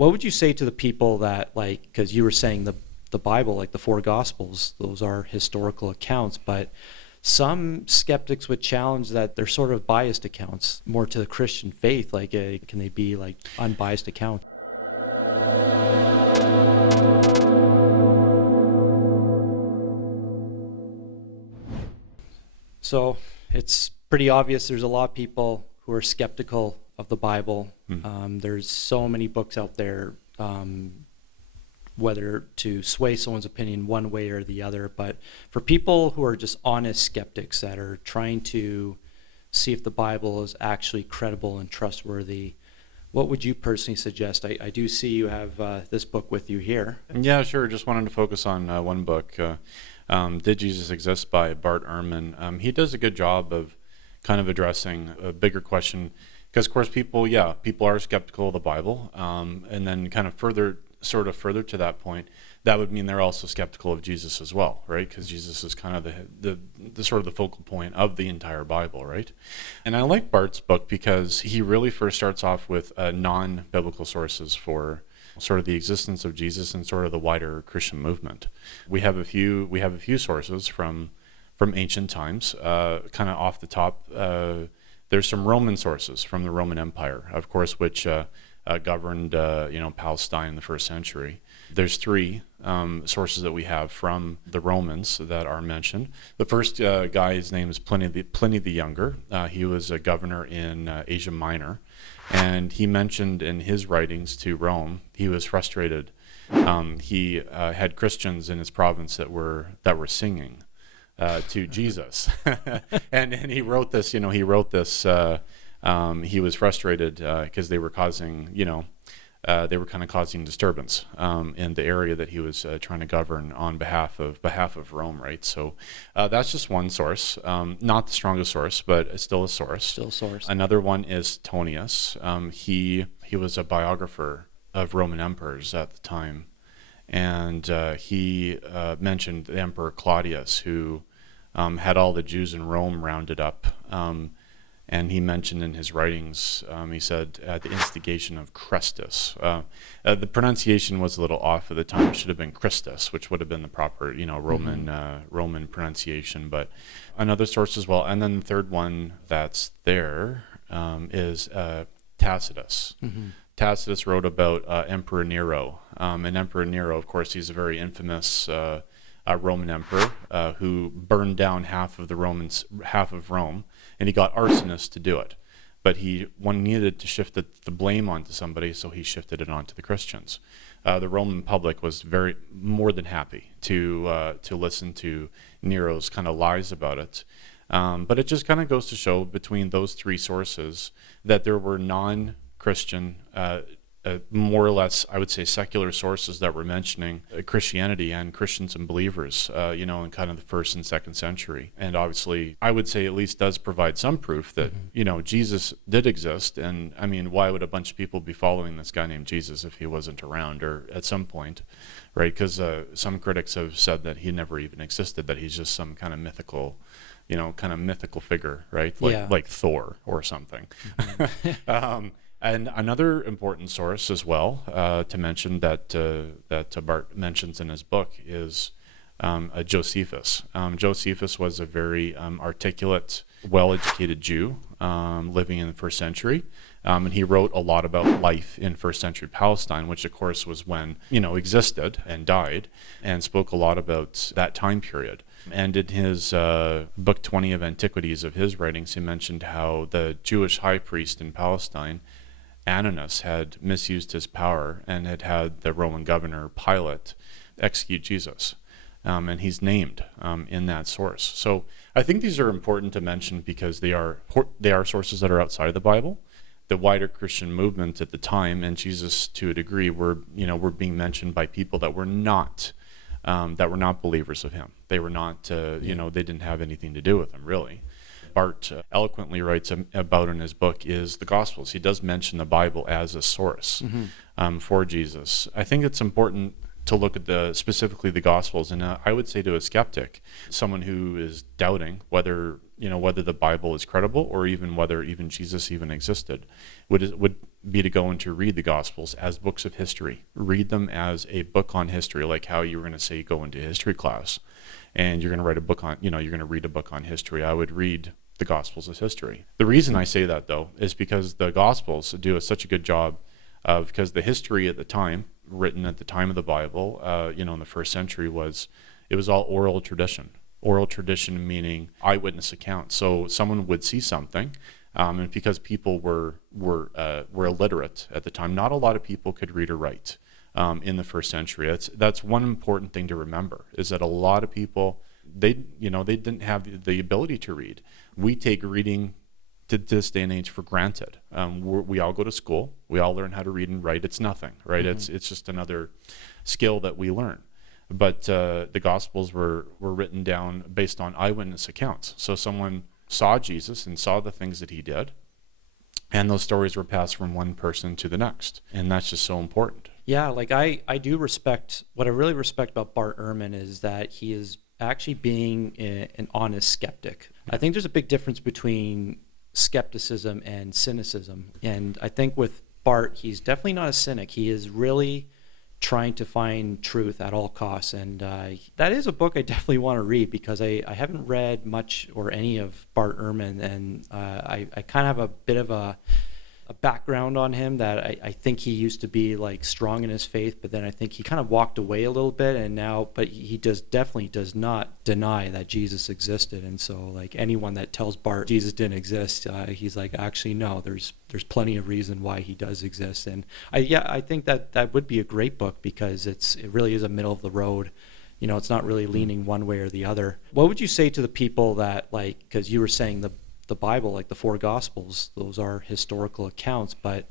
What would you say to the people that, like, because you were saying the Bible, like the four Gospels, those are historical accounts, but some skeptics would challenge that they're sort of biased accounts, more to the Christian faith. Like, can they be like unbiased accounts? So it's pretty obvious there's a lot of people who are skeptical of the Bible. There's so many books out there, whether to sway someone's opinion one way or the other. But for people who are just honest skeptics that are trying to see if the Bible is actually credible and trustworthy, what would you personally suggest? I do see you have this book with you here. Yeah, sure. Just wanted to focus on one book, Did Jesus Exist by Bart Ehrman. He does a good job of kind of addressing a bigger question, because of course people are skeptical of the Bible, and then kind of further to that point, that would mean they're also skeptical of Jesus as well, right? Because Jesus is kind of the sort of the focal point of the entire Bible, right? And I like Bart's book because he really first starts off with non-biblical sources for sort of the existence of Jesus and sort of the wider Christian movement. We have a few sources from ancient times, kind of off the top. There's some Roman sources from the Roman Empire, of course, which governed Palestine in the first century. There's three sources that we have from the Romans that are mentioned. The first guy, his name is Pliny the Younger. He was a governor in Asia Minor, and he mentioned in his writings to Rome he was frustrated. He had Christians in his province that were singing to Jesus, and he wrote this. He was frustrated because they were causing, kind of causing disturbance in the area that he was trying to govern on behalf of Rome, right? So that's just one source, not the strongest source, but it's still a source. Another one is Tonius. He was a biographer of Roman emperors at the time, and he mentioned the Emperor Claudius, who had all the Jews in Rome rounded up. And he mentioned in his writings, he said, at the instigation of Christus. The pronunciation was a little off at the time. It should have been Christus, which would have been the proper, Roman pronunciation. But another source as well. And then the third one that's there is Tacitus. Tacitus wrote about Emperor Nero. And Emperor Nero, of course, he's a very infamous Roman emperor who burned down half of Rome. And he got arsonists to do it. But he needed to shift the blame onto somebody, so he shifted it onto the Christians. The Roman public was more than happy to listen to Nero's kind of lies about it. But it just kind of goes to show between those three sources that there were non-Christian, more or less, I would say, secular sources that were mentioning Christianity and Christians and believers, in kind of the first and second century. And obviously, I would say at least does provide some proof that, Jesus did exist. And I mean, why would a bunch of people be following this guy named Jesus if he wasn't around or at some point, right? Because some critics have said that he never even existed, that he's just some kind of mythical figure, right? Like Thor or something. And another important source as well to mention that Bart mentions in his book is Josephus. Josephus was a very articulate, well-educated Jew living in the first century. And he wrote a lot about life in first century Palestine, which of course was when, existed and died, and spoke a lot about that time period. And in his book 20 of Antiquities of his writings, he mentioned how the Jewish high priest in Palestine, Ananus, had misused his power and had the Roman governor Pilate execute Jesus. And he's named in that source. So I think these are important to mention because they are sources that are outside of the Bible. The wider Christian movement at the time, and Jesus to a degree, were being mentioned by people that were not believers of him. They were not, they didn't have anything to do with him, really. Bart eloquently writes about in his book is the Gospels. He does mention the Bible as a source for Jesus. I think it's important to look at specifically the Gospels. And I would say to a skeptic, someone who is doubting whether the Bible is credible or even whether even Jesus even existed, would be to go and to read the Gospels as books of history. Read them as a book on history, like how you were going to say go into history class, and you're going to write a book on, you're going to read a book on history. I would read the Gospels as history. The reason I say that, though, is because the Gospels do such a good job of, because the history at the time, written at the time of the Bible, in the first century, it was all oral tradition. Oral tradition meaning eyewitness accounts. So someone would see something, and because people were illiterate at the time, not a lot of people could read or write in the first century. That's one important thing to remember, is that a lot of people, they didn't have the ability to read. We take reading to this day and age for granted. We all go to school. We all learn how to read and write. It's nothing, right? Mm-hmm. It's just another skill that we learn. But the Gospels were written down based on eyewitness accounts. So someone saw Jesus and saw the things that he did, and those stories were passed from one person to the next. And that's just so important. Yeah, like I do respect, what I really respect about Bart Ehrman is that he is actually being an honest skeptic. I think there's a big difference between skepticism and cynicism. And I think with Bart, he's definitely not a cynic. He is really trying to find truth at all costs. And that is a book I definitely want to read, because I haven't read much or any of Bart Ehrman. And I kind of have a bit of a background on him that I think he used to be like strong in his faith, but then I think he kind of walked away a little bit, and now, but he definitely does not deny that Jesus existed. And so like anyone that tells Bart Jesus didn't exist, he's like, actually no, there's plenty of reason why he does exist. And I think that would be a great book, because it really is a middle of the road. It's not really leaning one way or the other. What would you say to the people that, like, because you were saying the Bible, like the four Gospels, those are historical accounts, but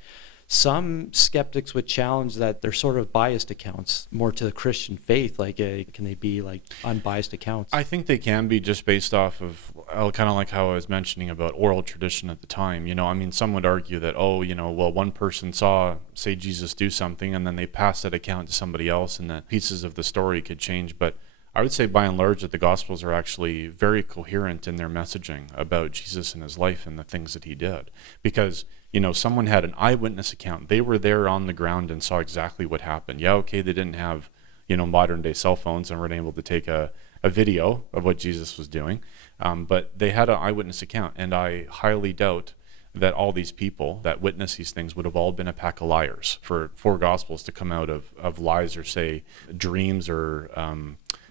some skeptics would challenge that they're sort of biased accounts more to the Christian faith. Like, can they be like unbiased accounts? I think they can be, just based off of kind of like how I was mentioning about oral tradition at the time. Some would argue that, one person saw, say, Jesus do something, and then they passed that account to somebody else, and that pieces of the story could change. But I would say by and large that the Gospels are actually very coherent in their messaging about Jesus and his life and the things that he did. Because, someone had an eyewitness account. They were there on the ground and saw exactly what happened. Yeah, okay, they didn't have, modern day cell phones and weren't able to take a video of what Jesus was doing. But they had an eyewitness account. And I highly doubt that all these people that witness these things would have all been a pack of liars. For four Gospels to come out of lies, or say dreams, or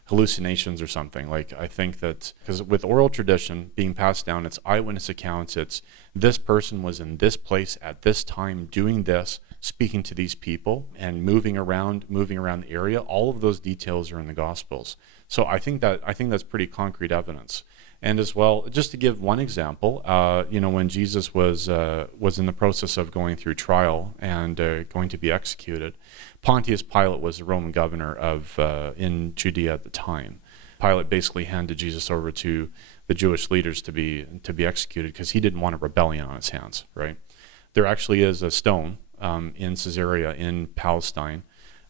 hallucinations or something. Like, I think that, because with oral tradition being passed down, it's eyewitness accounts, it's this person was in this place at this time doing this, speaking to these people, and moving around the area. All of those details are in the Gospels. So I think that's pretty concrete evidence. And as well, just to give one example, when Jesus was in the process of going through trial and going to be executed, Pontius Pilate was the Roman governor in Judea at the time. Pilate basically handed Jesus over to the Jewish leaders to be executed, because he didn't want a rebellion on his hands. Right? There actually is a stone in Caesarea in Palestine.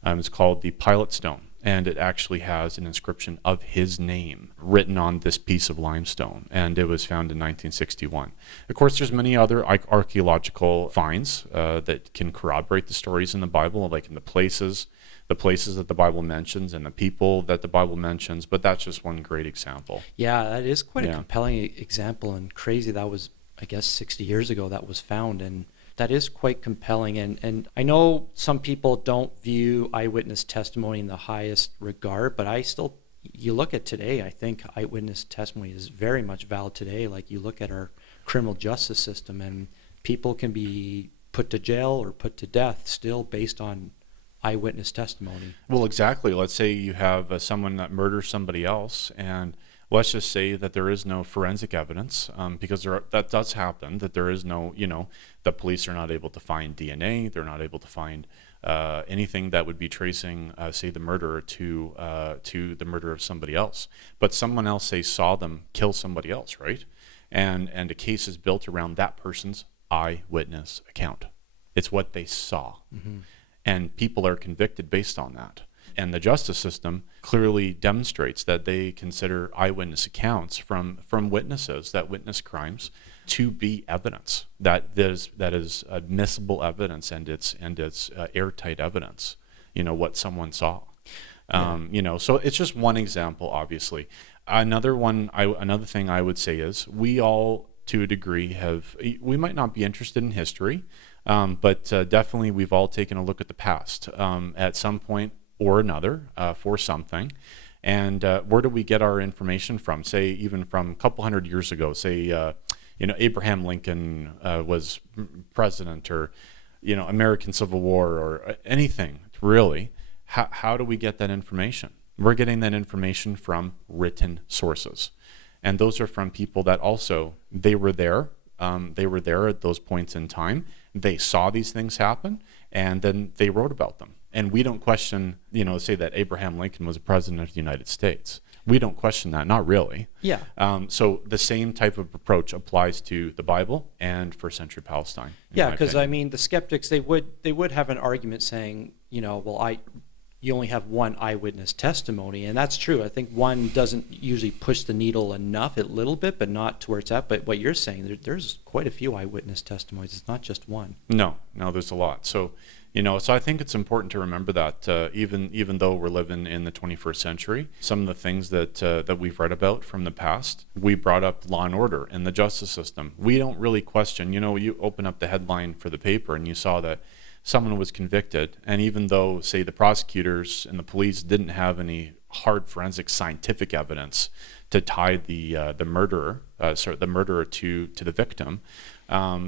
It's called the Pilate Stone. And it actually has an inscription of his name written on this piece of limestone. And it was found in 1961. Of course, there's many other archaeological finds that can corroborate the stories in the Bible, like in the places that the Bible mentions and the people that the Bible mentions. But that's just one great example. Yeah, that is quite a compelling example, and crazy. That was, I guess, 60 years ago that was found. And that is quite compelling. And I know some people don't view eyewitness testimony in the highest regard, but you look at today, I think eyewitness testimony is very much valid today. Like, you look at our criminal justice system, and people can be put to jail or put to death still based on eyewitness testimony. Well, exactly. Let's say you have someone that murders somebody else, and let's just say that there is no forensic evidence, because that does happen, that there is no, the police are not able to find DNA, they're not able to find anything that would be tracing, say, the murderer to the murder of somebody else. But someone else, say, saw them kill somebody else, right? And a case is built around that person's eyewitness account. It's what they saw. Mm-hmm. And people are convicted based on that. And the justice system clearly demonstrates that they consider eyewitness accounts from witnesses that witness crimes to be evidence that is admissible evidence, and it's airtight evidence. What someone saw. So it's just one example. Obviously, another thing I would say is we all, to a degree, we might not be interested in history, but definitely we've all taken a look at the past at some point or another for something. And where do we get our information from? Say, even from a couple hundred years ago, say, Abraham Lincoln was president, or, American Civil War, or anything really. How do we get that information? We're getting that information from written sources. And those are from people that also, they were there. They were there at those points in time. They saw these things happen, and then they wrote about them. And we don't question, say that Abraham Lincoln was a president of the United States. We don't question that, not really. Yeah. So the same type of approach applies to the Bible and first century Palestine. Yeah, because the skeptics, they would have an argument saying, you only have one eyewitness testimony, and that's true. I think one doesn't usually push the needle enough, a little bit, but not to where it's at. But what you're saying, there's quite a few eyewitness testimonies. It's not just one. No, there's a lot. So, so I think it's important to remember that even though we're living in the 21st century, some of the things that we've read about from the past, we brought up law and order and the justice system. We don't really question. You open up the headline for the paper and you saw that someone was convicted, and even though, say, the prosecutors and the police didn't have any hard forensic scientific evidence to tie the murderer to the victim,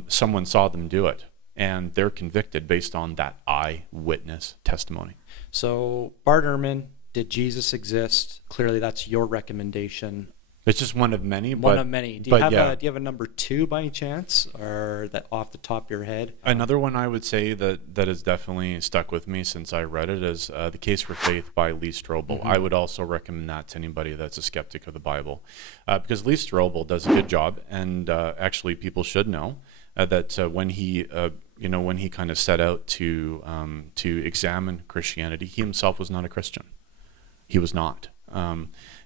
someone saw them do it, and they're convicted based on that eyewitness testimony. So, Bart Ehrman, did Jesus exist? Clearly, that's your recommendation. It's just one of many. One of many. Do you have a number two by any chance, or that off the top of your head? Another one I would say that has definitely stuck with me since I read it is The Case for Faith by Lee Strobel. Mm-hmm. I would also recommend that to anybody that's a skeptic of the Bible, because Lee Strobel does a good job, and actually people should know that when he kind of set out to examine Christianity, he himself was not a Christian. He was not.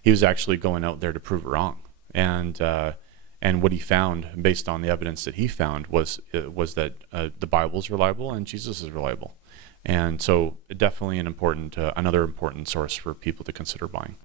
He was actually going out there to prove it wrong, and what he found, based on the evidence that he found, was that the Bible is reliable and Jesus is reliable, and so definitely another important source for people to consider buying.